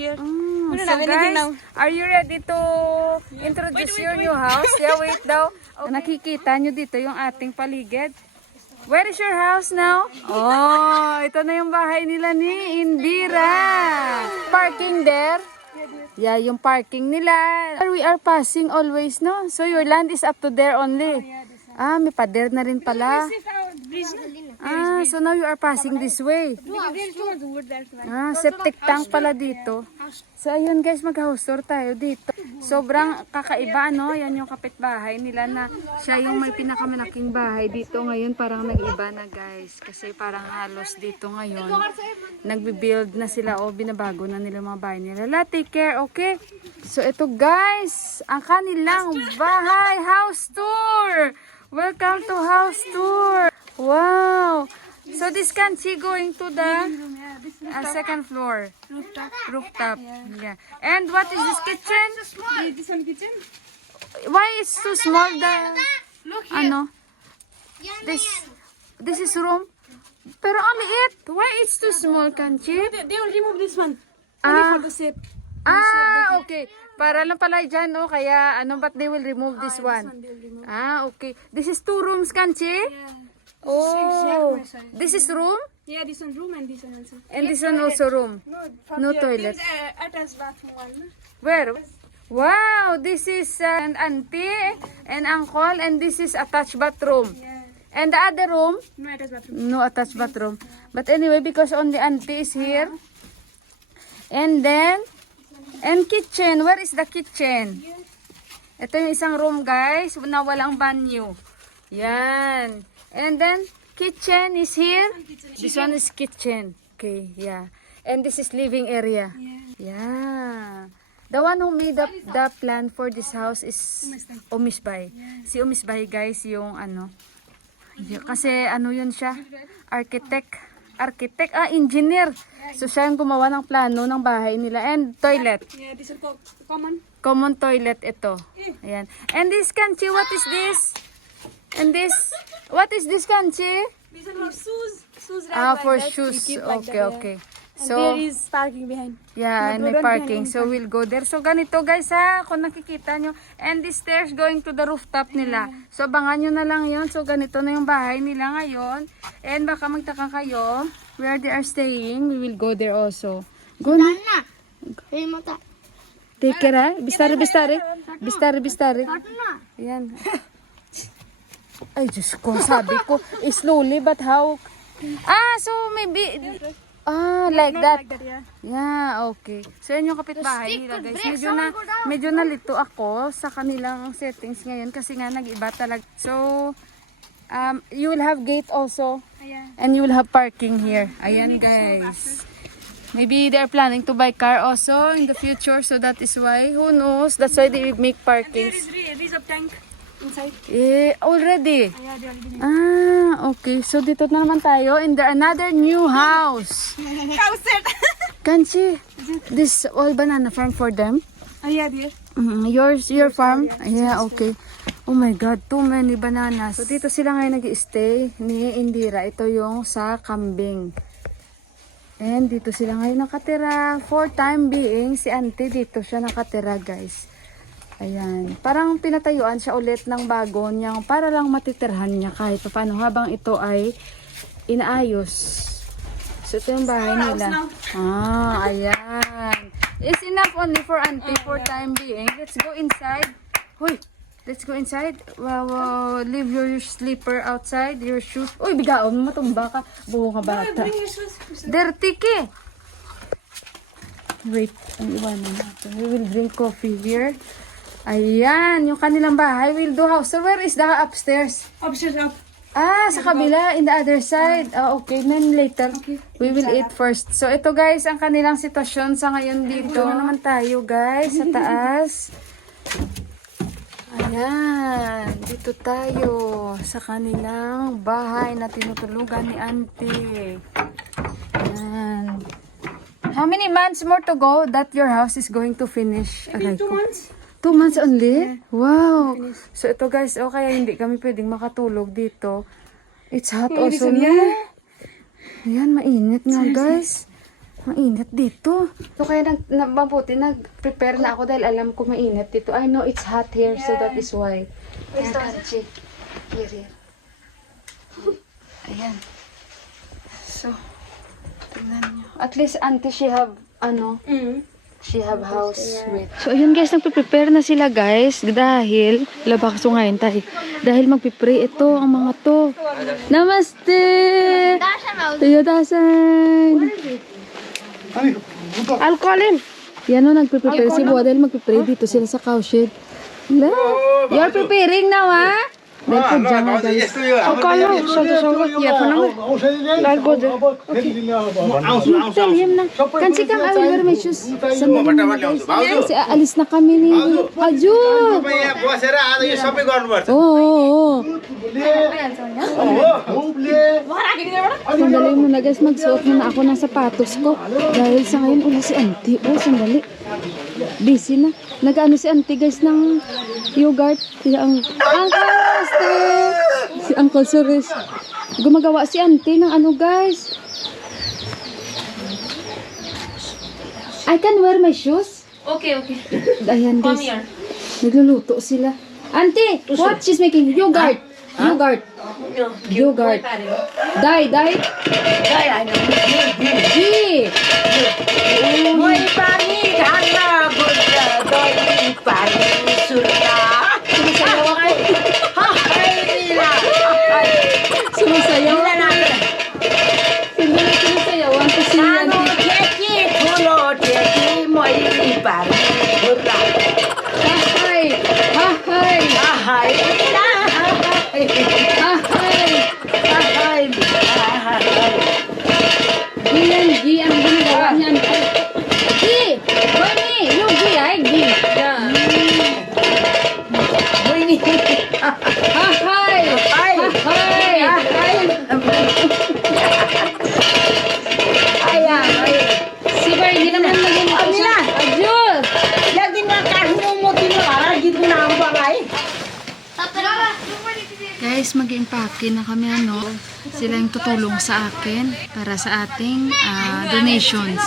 here. So guys, are you ready to introduce your new house? Yeah, wait daw. Okay. Nakikita nyo dito yung ating paligid. Where is your house now? Oh, ito na yung bahay nila ni Indeera. Parking there. Yeah, yung parking nila. We are passing always, no? So your land is up to there only. Ah, may pader na rin pala. Ah, so now you are passing this way. Ah, septic tank pala dito. So ayun guys, mag-house tour tayo dito. Sobrang kakaiba, no? Yan yung kapitbahay nila na siya yung may pinakamalaking bahay dito. Ngayon parang nag-iba na guys. Kasi parang halos dito ngayon. Nagbi-build na sila o binabago na nila mga bahay nila. Take care, okay? So ito guys, ang kanilang bahay house tour. Welcome to house tour. Wow. So this country going to the second floor. Rooftop. Yeah. And what is this kitchen? This one kitchen. Why it's too small? The Look here. ano? This is room. Pero ang liit. Why it's too small, country? They will remove this one. Only for the shape. Ah, okay. Para lang pala dyan, no? Kaya, ano, but they will remove this one. They will remove. Ah, okay. This is 2 rooms, Kanchi? Yeah. Oh, Exact my size. this is room? Yeah, this one room and this one also. And this one also room? No toilet. Attached bathroom one. Where? Wow, this is an auntie and uncle, and this is attached bathroom. Yeah. And the other room? No attached bathroom. No attached bathroom. But anyway, because only auntie is here. And then, and kitchen. Where is the kitchen? Ito yung isang room, guys, na walang banyo. Yan. And then, kitchen is here. This one is kitchen. Okay, yeah. And this is living area. Yeah. The one who made up the plan for this house is Umisbay. Si Umisbay, guys, yung ano. Kasi ano yun siya? Architect, engineer. So siya yung gumawa ng plano ng bahay nila. And toilet. Yeah, this one common. Common toilet ito. Ayan. And this kanchi, what is this? And this, what is this kanchi? This one for shoes. Shoes rack Ah, like for that. shoes. We keep like Okay, that, yeah. okay. And So, there is parking behind. yeah, and may Don't parking. behind. So, we'll go there. So, ganito guys ha, kung nakikita nyo. And the stairs going to the rooftop nila. So, abangan nyo na lang yun. So, ganito na yung bahay nila ngayon. And baka magtaka kayo, where they are staying, we will go there also. Go na. Take care ha. Bistari, bistari. Bistari, bistari. Ayan. Ay, Diyos ko, sabi ko, slowly but how? Ah, so maybe, like Not that. like that, yeah. Yeah, okay. So, yan yung kapitbahay nila, guys. Medyo nalito ako sa kanilang settings ngayon kasi nga nag-iba talaga. So, you will have gate also. Yeah. And you will have parking here. Ayan, guys. Maybe they're planning to buy car also in the future. So, that is why. Who knows? That's why they make There parkings. is reserve tank inside. Already? Yeah, they already. Okay. So, dito na naman tayo in another new house. House set. Kanchi, this all banana farm for them? Yeah, dear. Your farm? Yeah, okay. Oh my God, too many bananas. So, dito sila ngayon nag-i-stay ni Indeera. Ito yung sa kambing. And dito sila ngayon nakatira. For time being, si auntie dito siya nakatira, guys. Ayan. Parang pinatayuan siya ulit ng bago niyang para lang matitirhan niya kahit paano habang ito ay inaayos. So, ito yung bahay nila. Ayan. It's enough only for auntie for time being. Let's go inside. Hoy! Let's go inside. Wow, leave your slipper outside, your shoes. Uy, bigaon, matumba ka. Buo ka bata. Dirty ki. Wait, ang iwanan natin. We will drink coffee here. Ayan, yung kanilang bahay. We'll do house. So, where is the upstairs? Upstairs up. Ah, sa kabila, in the other side. Okay, then later. We will eat first. So, ito guys, ang kanilang sitwasyon sa ngayon dito. Naman tayo guys, sa taas. Ayan, dito tayo sa kanilang bahay na tinutulugan ni auntie. Ayan. How many months more to go that your house is going to finish? Maybe 2 months. 2 months only? Wow. So ito guys, kaya hindi kami pwedeng makatulog dito. It's hot also na. Ayan, mainit nga guys. Ang init dito. So kaya mabuti nag-prepare na ako dahil alam ko mainit dito. I know it's hot here, so that is why. Ayan, kanchi. Here. Ayan. So, tingnan nyo. At least auntie, she have, she have house with. So, ayun guys, nagpe-prepare na sila guys. Dahil, labak so ngayon tayo. Dahil magpipray ito, ang mga to. Namaste! Tayo dasan! Alcoholin! Yan o, nagpe-prepare si Boa dahil magpipray dito sila sa cowshed. You're preparing now, ha? Dahil po dyan nga guys. Alcoholin! Santo-santo. Yeah, pa naman. Largo dyan. Okay. Tell him na. Kansi kang I will wear my shoes. Sandali na guys. Kasi aalis na kami ni Aju. Oo. Sandali muna guys. Magsuot muna ako ng sapatos ko. Dahil sa ngayon uli si auntie. Oh, sandali. Busy na. Nag-ano si auntie guys ng yogurt. Kaya ang si Uncle Suresh. Gumagawa si auntie ng ano guys. I can wear my shoes? Okay. Ayan guys. Come here. Nagluluto sila. Auntie, what she's making? Yogurt. Yogurt. Dai. Ghee. Moi pani dhana gudra doi pani surya. Sumasayaw ako. Hai nila. Sumasayaw. Sandali sumasayawan ko si Ano auntie. teki thulo teki moi pani gudra. Hahay. Hai nila. Hahay. Hai. Ghee ang ginagawa niya auntie. Ghee. Mami, yung ghee ay ghee. Moi ni. Hahay. Ayan. Si Barney naman naging Amina. Ajul. Lagi na kahmo mo tinara gitu na ang bagay. Guys, mag-impake na kami Sila yung tutulong sa akin para sa ating donations.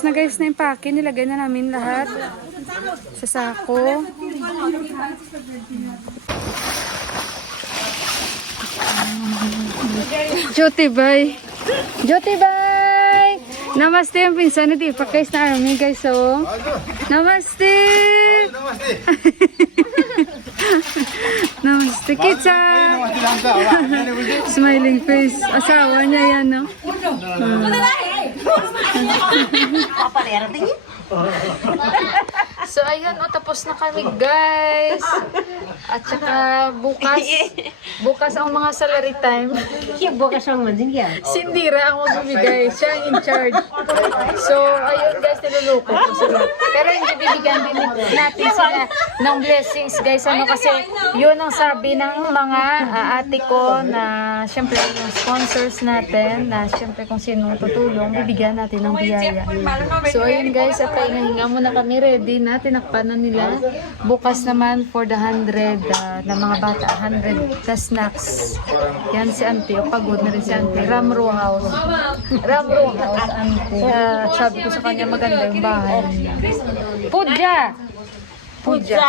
Tapos na guys na impake. Nilagay na namin lahat sa sako. Jyoti, bye! Namaste ang pinsan ni Deepak guys na army guys oh. Namaste! Namaste Kitsa! Smiling face. Asawa niya yan no? So ayun oh, tapos na kami guys. At saka bukas ang mga salary time. Bukas ang mansin yan. Si Indeera ang magbibigay. Siya ang in charge. So, ayun guys, niluluko ko sila. Pero hindi bibigyan din natin sila ng blessings guys. Ano kasi, yun ang sabi ng mga ate ko na syempre yung sponsors natin na syempre kung sino tutulong, bibigyan natin ng biyaya. So, ayun guys, at pahinga muna kami ready na. Tinakpan na nila. Bukas naman for the 100 na mga bata, 100 sa snacks. Yan si auntie. Pagod na rin si auntie. Ramro House. Ramro House, auntie. Sabi ko sa kanya maganda yung bahay niya. Puja! Puja!